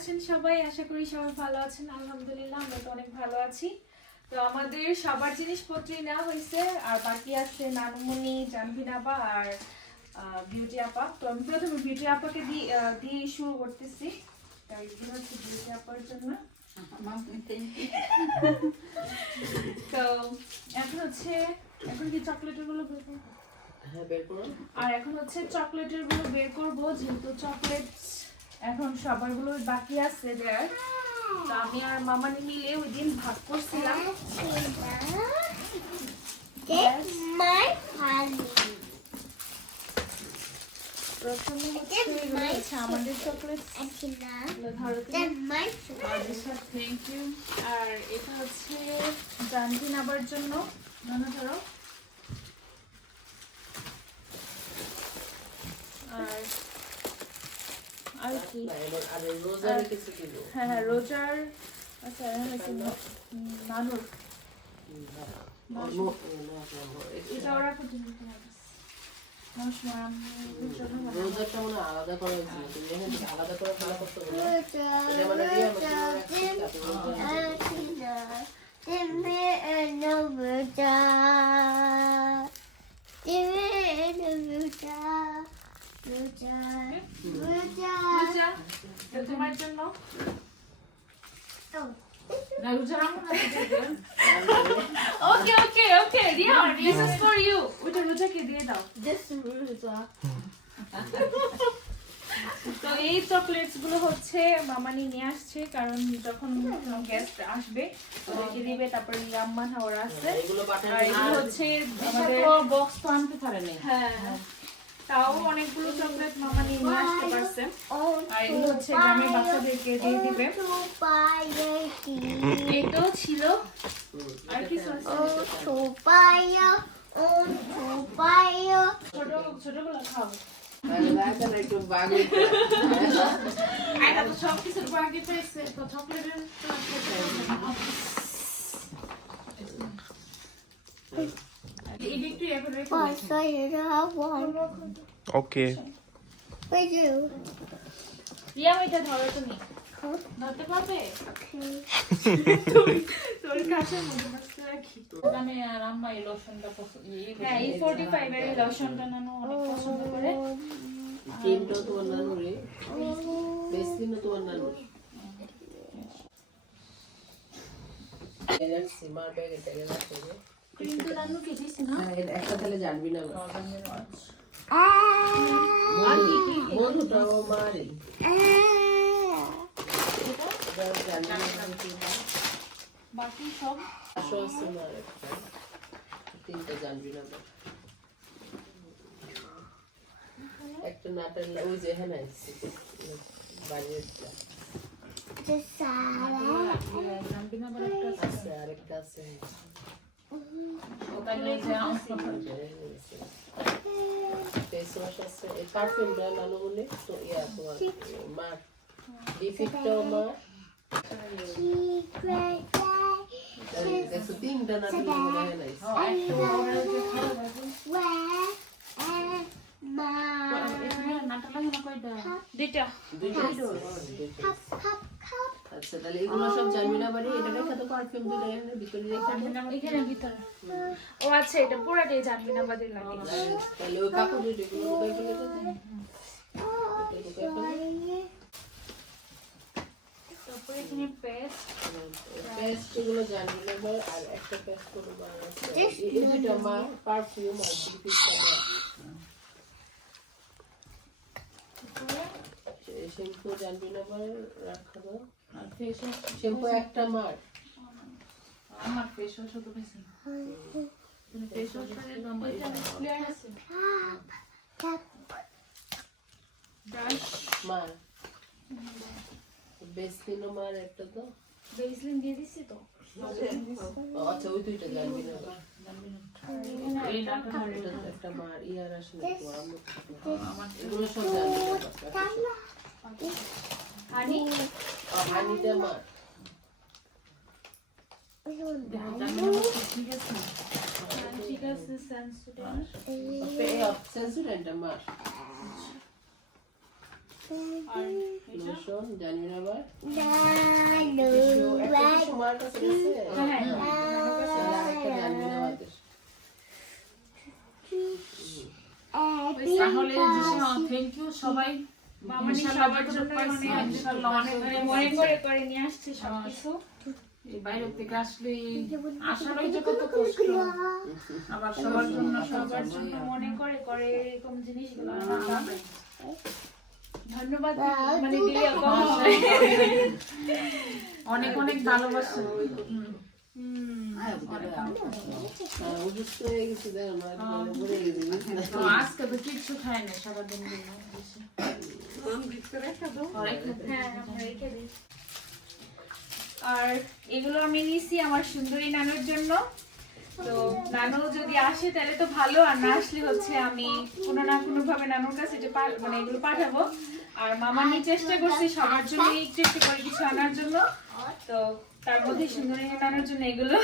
আছেন সবাই? আশা করি সবাই ভালো আছেন। আলহামদুলিল্লাহ আমরা তো অনেক ভালো আছি। তো আমাদের সবার জিনিসপত্রই নেওয়া হয়েছে আর বাকি আছে নানুমণি জানভিন আপা আর বিউটি আপা। তো আমি প্রথমে বিউটি আপাকে দিয়ে শুরু করতেছি। তাই এগুলো হচ্ছে বিউটি আপার জন্য। তো এখন হচ্ছে এখন কি চকলেটেরগুলো? হ্যাঁ আর এখন হচ্ছে চকলেটেরগুলো বের করব যেহেতু চকলেট এখন সবারগুলো বাকি আছে দেয়ার। তো আমি আর মামানি মিলে ওই দিন ভাগ করছিলাম. প্রথমে হচ্ছে আমাদের চকলেট থ্যাংক ইউ আর এটা হচ্ছে জন্য। ধরো। আর আর কি? হ্যাঁ হ্যাঁ রোজার আচ্ছা নানুর। এটা ওরা। রোজারটা মনে আলাদা করা হয়েছিল আলাদা করে খেলা করতে পারো ওটা রোজাকে দিয়ে দাও This. তো এই চকলেটসগুলো হচ্ছে মামানি নিয়ে আসছে কারণ যখন গেস্ট আসবে ওদেরকে দিবে তারপরে আছে এগুলো বাটার আর এগুলো হচ্ছে বক্স তো আনতে পারেনি। হ্যাঁ। তাও অনেকগুলো চকলেট মামানি নিয়ে আসতে পারছে আর এগুলো হচ্ছে গ্রামের বাচ্চাদেরকে দিয়ে দিবে. এটাও ছিল আর. ছোট, ছোটগুলো খাব এখন বাগে পেয়েছে তো চকলেটের। এটা রিয়া ধরো তুমি। ধরতে পারবে? তোর কাছে মনে হচ্ছে রাখি আর আম্মা এই লোশনটা পছন্দ ইয়ে হ্যাঁ এই ফোর্টি ফাইভ এর লোশনটা নানো অনেক পছন্দ করে। ক্রিমটাও তোমার নানুরে বেসলিনও তোমার নানুর সীমার ব্যাগ এটা গেলে আসবে কিন্তু নানু কে দিস না? হ্যাঁ একটা তাহলে জানবি না। বাকি সব একটা তিনটা জানবি না একটা নাটের ওই যে হ্যাঁ আছে আরেকটা আছে। ওখানে যে ফেস ওয়াশ আছে এই পারফিউমটা নানো বলে তো ইয়া তোমার মার ডিফিক্টও মার Secret life. দেখো তিনটা নাটক মনে হয় নাই Where am I? এখানে নাটক লাগে না কয়টা দুইটা দুইটা Cup, cup, cup. আচ্ছা তাহলে এগুলো সব জানবি বাড়ি এটা রেখে তো পারফিউম দুটো এখানে ভিতরে রেখে এখানে ভিতরে? ও আচ্ছা এটা পুরাটাই জানবি না বাদে লাগে তাহলে ওই কাপড় দুটো গুলো লুকাই ফেলে দে লুকাই ফেলে তারপরে এখানে পেস্ট পেস্ট আর একটা পেস্ট এই দুইটা মা পারফিউম আর ডিফিক্টটা মা শ্যাম্পু জানবি না এবার রাখা দাও আর ফেস শ্যাম্পু একটা মার। আমার ফেস ওয়াশ তো বেশি। ফেস ওয়াশ দাম ক্লিয়ার আছে। ব্রাশ মার। বেসলিনও মার একটা তো। বেসলিন দিয়ে দিছি তো। আচ্ছা ওই দুইটা জানবি না। এবার। এই নাটক এটা তো একটা মার ইয়ার আসলে তোমার এগুলো সব জানবি না। এবার। হানি? হানিটা মার। ঠিক আছে ঠিক আছে সেন্সিটিভ সেন্সুরেন্টটা মার। আর জানি না আবার। Nano, একটা কি সময়ের কাছে গেছে? তাহলে আরেকটা জানবি না আমাদের তাহলে থ্যাংক ইউ সবাই সবার জন্য পাইছি, অনেক অনেক অনেক করে করে নিয়ে আসছে সবকিছু। এই বাইরে থেকে আসলে আসারই যে কষ্ট। আবার সবার জন্য সবার জন্য। মনে করে করে এরকম জিনিসগুলো ধন্যবাদ মানে। অনেক অনেক ভালোবাসা। হুম। হ্যাঁ, হয়ে আজকে তো কিচ্ছু খাই না সারাদিন দিন হ্যাঁ, আমরা রেখে দিই। আর এগুলো আমি নিছি আমার সুন্দরী নানুর জন্য। তো নানু যদি আসে তাহলে তো ভালো। আর না আসলে হচ্ছে আমি কোনো না কোনো ভাবে নানুর কাছে এটা মানে এগুলো পাঠাবো। আর মামা নিয়ে চেষ্টা করছি সবার জন্য একটু একটু করে কিছু আনার জন্য। তো তার মধ্যে সুন্দরী নানুর জন্য এগুলো।